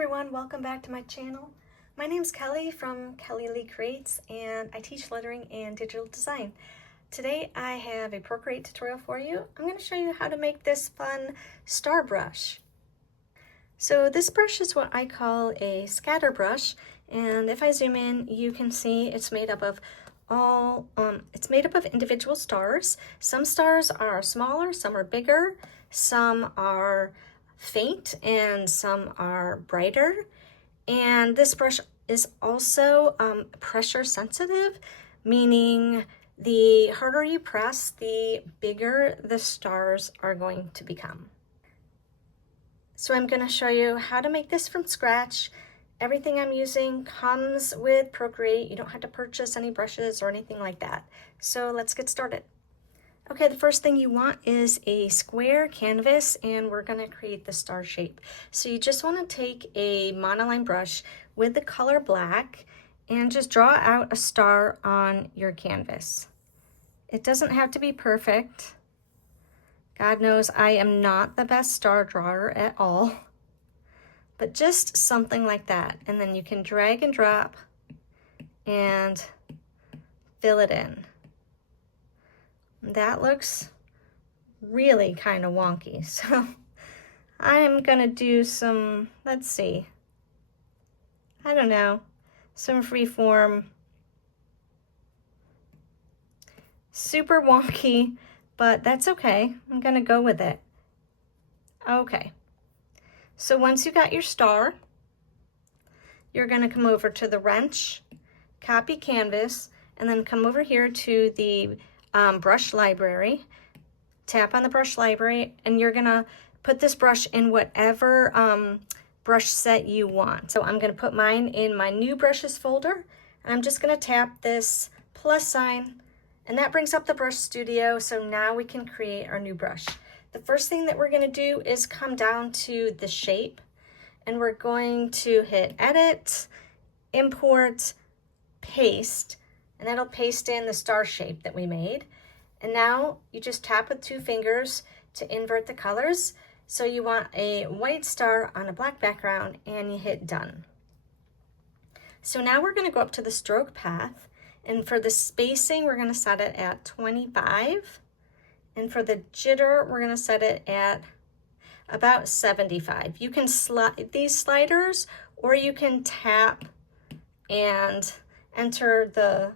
everyone, welcome back to my channel. My name's Kelly from Kelly Lee Creates, and I teach lettering and digital design. Today I have a Procreate tutorial for you. I'm going to show you how to make this fun star brush. So this brush is what I call a scatter brush, and if I zoom in you can see it's made up of individual stars. Some stars are smaller, some are bigger, some are faint, and some are brighter. And this brush is also pressure sensitive, meaning the harder you press, the bigger the stars are going to become. So I'm going to show you how to make this from scratch. Everything I'm using comes with Procreate. You don't have to purchase any brushes or anything like that. So let's get started. Okay, the first thing you want is a square canvas, and we're going to create the star shape. So you just want to take a monoline brush with the color black and just draw out a star on your canvas. It doesn't have to be perfect. God knows I am not the best star drawer at all, but just something like that. And then you can drag and drop and fill it in. That looks really kind of wonky, so I'm gonna do some, let's see, I don't know, some freeform, super wonky, but that's okay. I'm gonna go with it. Okay, so once you got your star, you're gonna come over to the wrench, copy canvas, and then come over here to the brush library, tap on the brush library, and you're gonna put this brush in whatever brush set you want. So I'm gonna put mine in my new brushes folder, and I'm just gonna tap this plus sign, and that brings up the brush studio. So now we can create our new brush. The first thing that we're gonna do is come down to the shape, and we're going to hit edit, import, paste, and that'll paste in the star shape that we made. And now you just tap with 2 fingers to invert the colors. So you want a white star on a black background, and you hit done. So now we're going to go up to the stroke path, and for the spacing we're going to set it at 25, and for the jitter we're going to set it at about 75. You can slide these sliders, or you can tap and enter the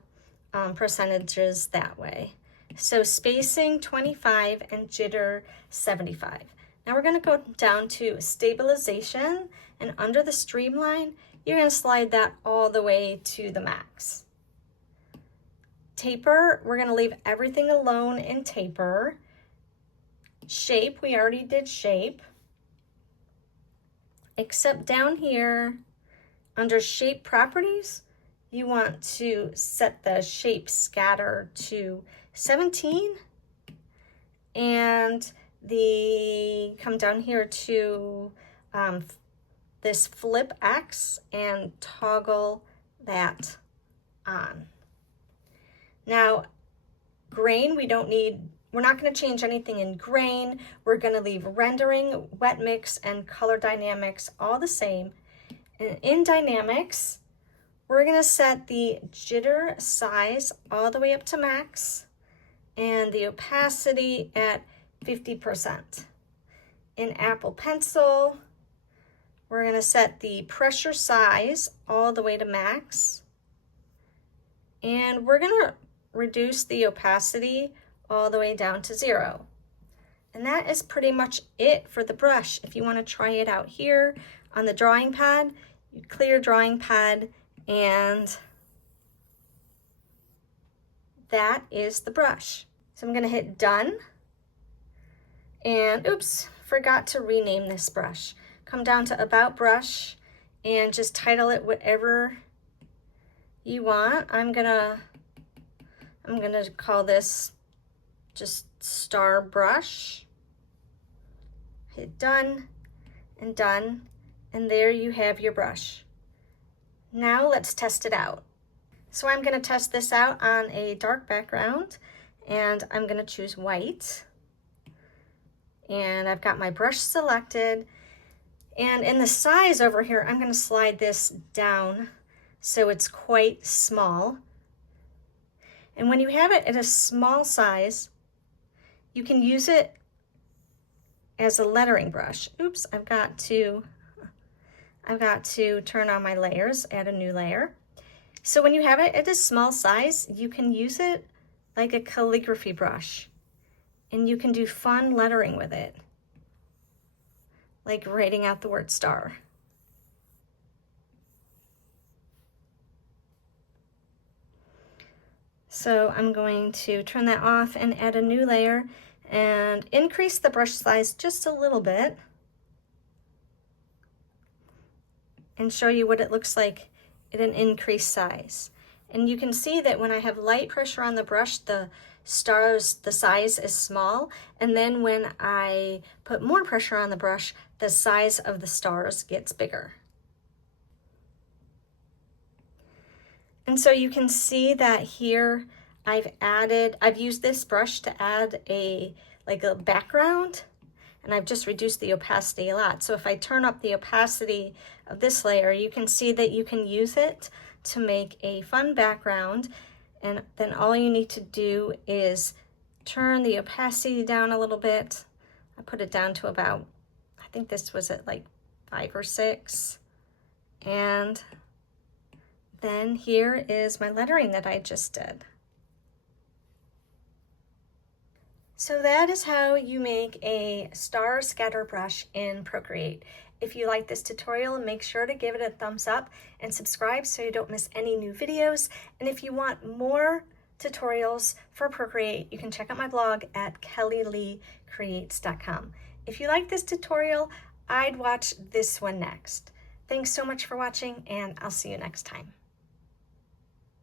percentages that way. So spacing 25 and jitter 75. Now we're going to go down to stabilization, and under the streamline you're going to slide that all the way to the max. Taper, we're going to leave everything alone in taper. Shape, we already did shape, except down here under shape properties you want to set the shape scatter to 17, and come down here to this flip X and toggle that on. Now grain, we're not going to change anything in grain. We're going to leave rendering, wet mix, and color dynamics all the same. And in dynamics we're going to set the jitter size all the way up to max and the opacity at 50%. In Apple Pencil, we're going to set the pressure size all the way to max, and we're going to reduce the opacity all the way down to 0. And that is pretty much it for the brush. If you want to try it out here on the drawing pad, you clear drawing pad, and that is the brush. So I'm going to hit done, and oops, forgot to rename this brush. Come down to about brush and just title it whatever you want. I'm gonna call this just star brush. Hit done, and there you have your brush. Now let's test it out. So I'm going to test this out on a dark background, and I'm going to choose white. And I've got my brush selected, And in the size over here, I'm going to slide this down so it's quite small. And when you have it at a small size, you can use it as a lettering brush. Oops, I've got to turn on my layers, add a new layer. So when you have it at a small size, you can use it like a calligraphy brush, and you can do fun lettering with it, like writing out the word star. So I'm going to turn that off and add a new layer and increase the brush size just a little bit and show you what it looks like at an increased size. And you can see that when I have light pressure on the brush, the stars, the size is small, and then when I put more pressure on the brush, the size of the stars gets bigger. And so you can see that here I've used this brush to add a background, and I've just reduced the opacity a lot. So if I turn up the opacity of this layer, you can see that you can use it to make a fun background, and then all you need to do is turn the opacity down a little bit. I put it down to about, I think this was at like 5 or 6, and then here is my lettering that I just did. So that is how you make a star scatter brush in Procreate. If you like this tutorial, make sure to give it a thumbs up and subscribe so you don't miss any new videos. And if you want more tutorials for Procreate, you can check out my blog at kellyleecreates.com. If you like this tutorial, I'd watch this one next. Thanks so much for watching, and I'll see you next time.